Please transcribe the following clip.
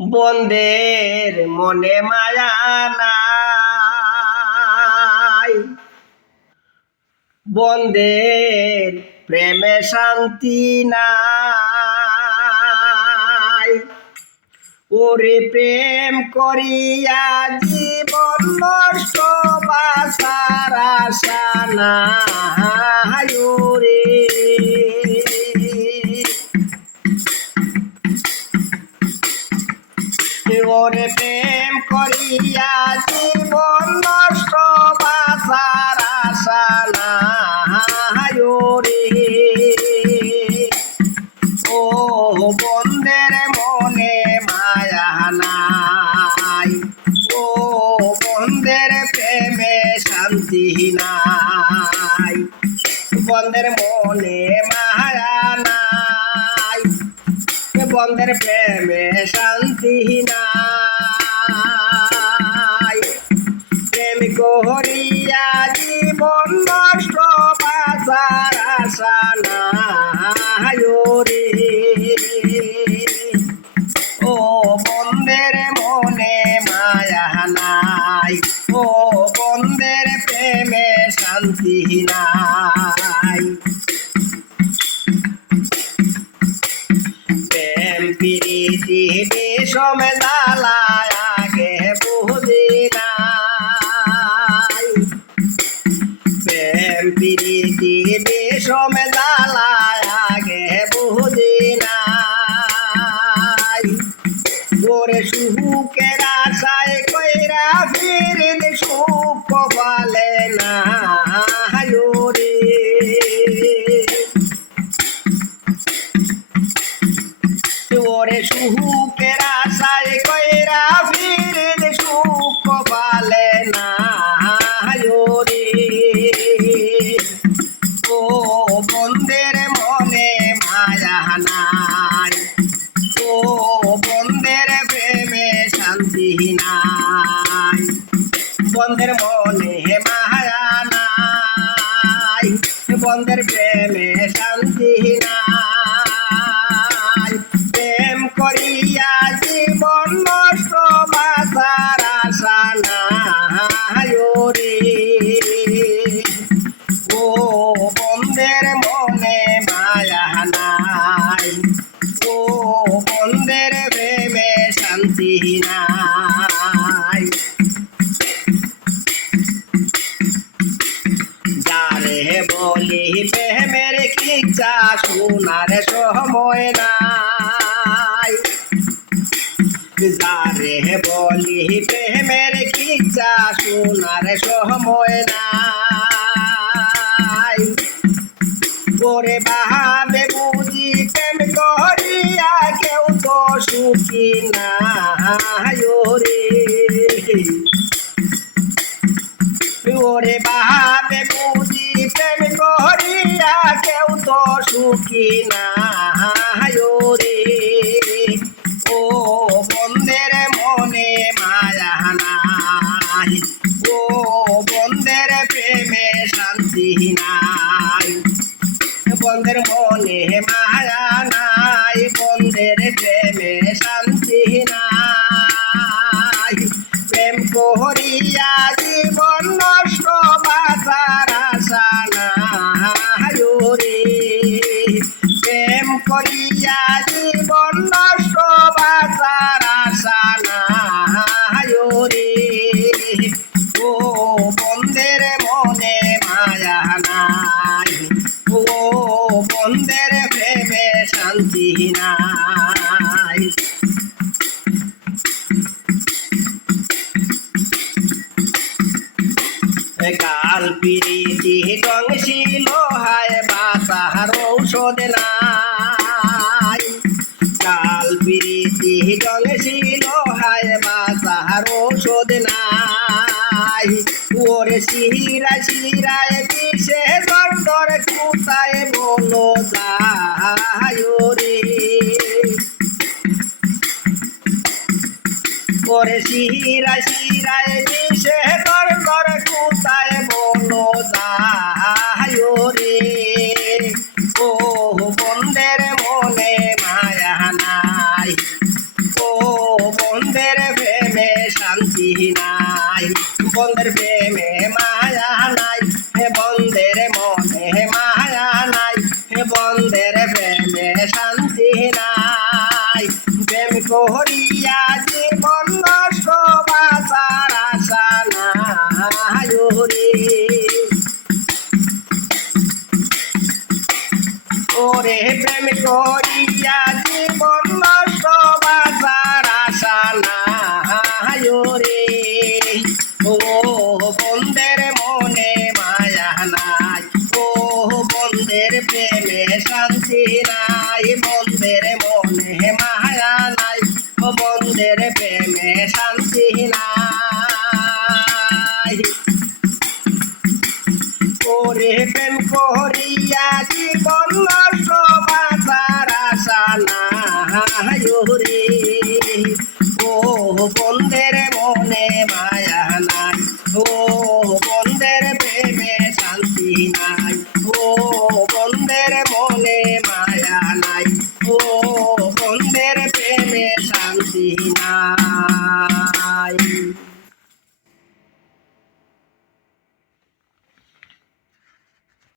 বন্দের মনে মায়া নাই, বন্দের প্রেমে শান্তি নাই। ওরে প্রেম করিয়া জীবন নষ্ট বাঁচার আশা নাই। ওরে ওরে প্রেম করিয়া জীবন নষ্ট বাঁচার আশা নাই। ওরে ও বন্দের মনে মায়া নাই, ও বন্দের প্রেমে শান্তি নাই। বন্দের মনে মায়া নাই, বন্দের প্রেমে শান্তি নাই। প্রেম করিয়া জীবন নষ্ট বাঁচার আশা নাই। ওরে ও বন্দের মনে মায়া নাই, ও বন্দের প্রেমে শান্তি নাই। প্রেম প্রীতি বিষম জ্বালায় আগে বুঝি নাই, প্রেম প্রীতি বিষম জ্বালায় আগে বুঝি নাই। ওরে সুখের আশায় কইরা ফিরিন সুখ বলে না। ওরে ওরে সুখের আশায় কইরা ফিরিন সুখ বলে না। ওরে ও বন্দের মনে মায়া নাই, ও বন্দের প্রেমে শান্তি নাই। বন্দের মনে মায়া নাই, বন্দের প্রেমে শান্তি নাই। প্রেম করিয়া জীবন নষ্ট বাঁচার আশা নাই। ওরে ও বন্দের মনে মায়া নাই, ও বন্দের প্রেমে শান্তি নাই। যারে বলি প্রেমের কিচ্ছা শোনার সময় নাই, যারে বলি প্রেমের কিচ্ছা শোনার সময় নাই। ওরে বাহাবে বুঝি প্রেম করিয়া কেউ তো সুখী নাই। ওরে ওরে বাহাবে বুঝি প্রেম করিয়া কেউ তো সুখী নাই। ওরে ও বন্দের মনে মায়া নাই, ও বন্দের প্রেমে শান্তি নাই। বন্দের মনে মায়া নাই, বন্দের প্রেমে শান্তি নাই। প্রেম করিয়া জীবন নষ্ট বাঁচার আশা নাই। ওরে প্রেম করিয়া জীবন নষ্ট বাঁচার আশা নাই। ওরে ও বন্দের মনে মায়া নাই, ও বন্দের প্রেমে শান্তি নাই। কাল প্রীতি ডংশিল হায় বাঁচার ঔষধ নাই, কাল প্রীতি ডংশিল হায় বাঁচার ঔষধ নাই। ওরে শিরায় শিরায় বিষে দর কোথায় বলো যায়। ওরে ওরে শিরায় শিরায় বিষে দর কোথায় বলো যায়। ওরে ও বন্দের মনে মায়া নাই, ও বন্ধের প্রেমে শান্তি নাই, বন্ধের প্রেমে মায়া নাই, বন্ধের মনে মায়া নাই, বন্ধের প্রেমে শান্তি নাই। প্রেম করিয়া জীবন নষ্ট বাঁচার আশা নাই রে। ওরে প্রেম করিয়া জীবন নষ্ট বাঁচার আশা নাই রে। ও বন্ধের মনে মায়া নাই, ও বন্ধের প্রেমে শান্তি নাই, বন্ধের মনে মায়া নাই, ও বন্ধের প্রেমে শান্তি নাই। ওরে প্রেম করিয়া জীবন নষ্ট বাঁচার আশা নাই রে। ও বন্ধের মনে মায়া নাই, ও বন্ধের প্রেমে শান্তি নাই, ও বন্ধের মনে মায়া নাই, ও